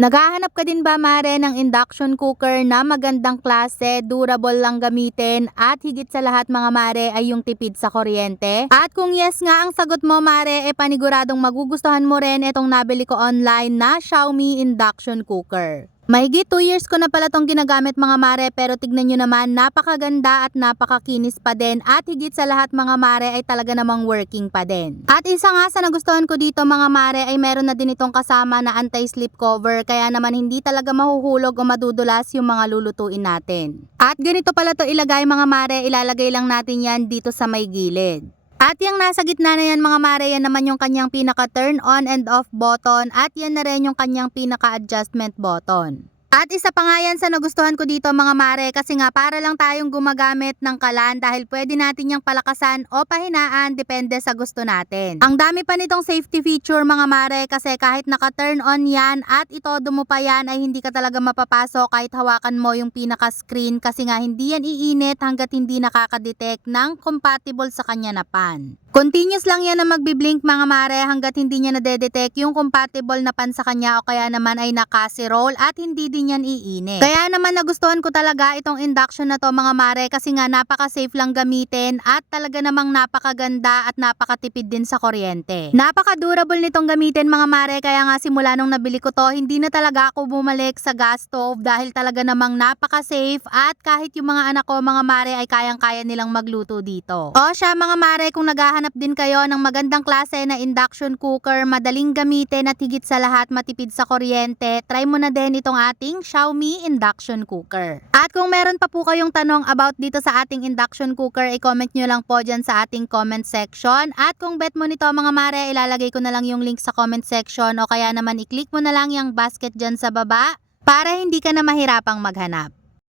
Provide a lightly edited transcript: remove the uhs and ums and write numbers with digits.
Naghahanap ka din ba mare ng induction cooker na magandang klase, durable lang gamitin at higit sa lahat mga mare ay yung tipid sa kuryente? At kung yes nga ang sagot mo mare, paniguradong magugustuhan mo rin itong nabili ko online na Xiaomi induction cooker. Mahigit 2 years ko na pala tong ginagamit mga mare, pero tignan nyo naman, napakaganda at napakakinis pa din, at higit sa lahat mga mare ay talaga namang working pa din. At isa nga sa nagustuhan ko dito mga mare ay meron na din itong kasama na anti-slip cover, kaya naman hindi talaga mahuhulog o madudulas yung mga lulutuin natin. At ganito pala to ilagay mga mare, ilalagay lang natin yan dito sa may gilid. At yung nasa gitna na yan mga mare, yan naman yung kanyang pinaka turn on and off button, at yan na rin yung kanyang pinaka adjustment button. At isa pa nga yan sa nagustuhan ko dito mga mare, kasi nga para lang tayong gumagamit ng kalan, dahil pwede natin yung palakasan o pahinaan depende sa gusto natin. Ang dami pa nitong safety feature mga mare, kasi kahit naka-turn on yan at itodo mo pa yan ay hindi ka talaga mapapasok kahit hawakan mo yung pinaka-screen, kasi nga hindi yan iinit hanggat hindi nakaka-detect ng compatible sa kanya na pan. Continuous lang yan na magbiblink mga mare hanggat hindi niya nadedetect yung compatible na pan sa kanya, o kaya naman ay naka-roll at hindi din yan iinit. Kaya naman nagustuhan ko talaga itong induction na to mga mare, kasi nga napaka-safe lang gamitin at talaga namang napakaganda at napakatipid din sa kuryente. Napaka-durable nitong gamitin mga mare, kaya nga simula nung nabili ko to, hindi na talaga ako bumalik sa gas stove dahil talaga namang napaka-safe, at kahit yung mga anak ko mga mare ay kayang-kaya nilang magluto dito. O siya mga mare, kung naghahanap din kayo ng magandang klase na induction cooker, madaling gamitin at higit sa lahat matipid sa kuryente, try mo na din itong ating Xiaomi induction cooker. At kung meron pa po kayong tanong about dito sa ating induction cooker, i-comment nyo lang po dyan sa ating comment section. At kung bet mo nito mga mare, ilalagay ko na lang yung link sa comment section, o kaya naman i-click mo na lang yung basket dyan sa baba para hindi ka na mahirapang maghanap.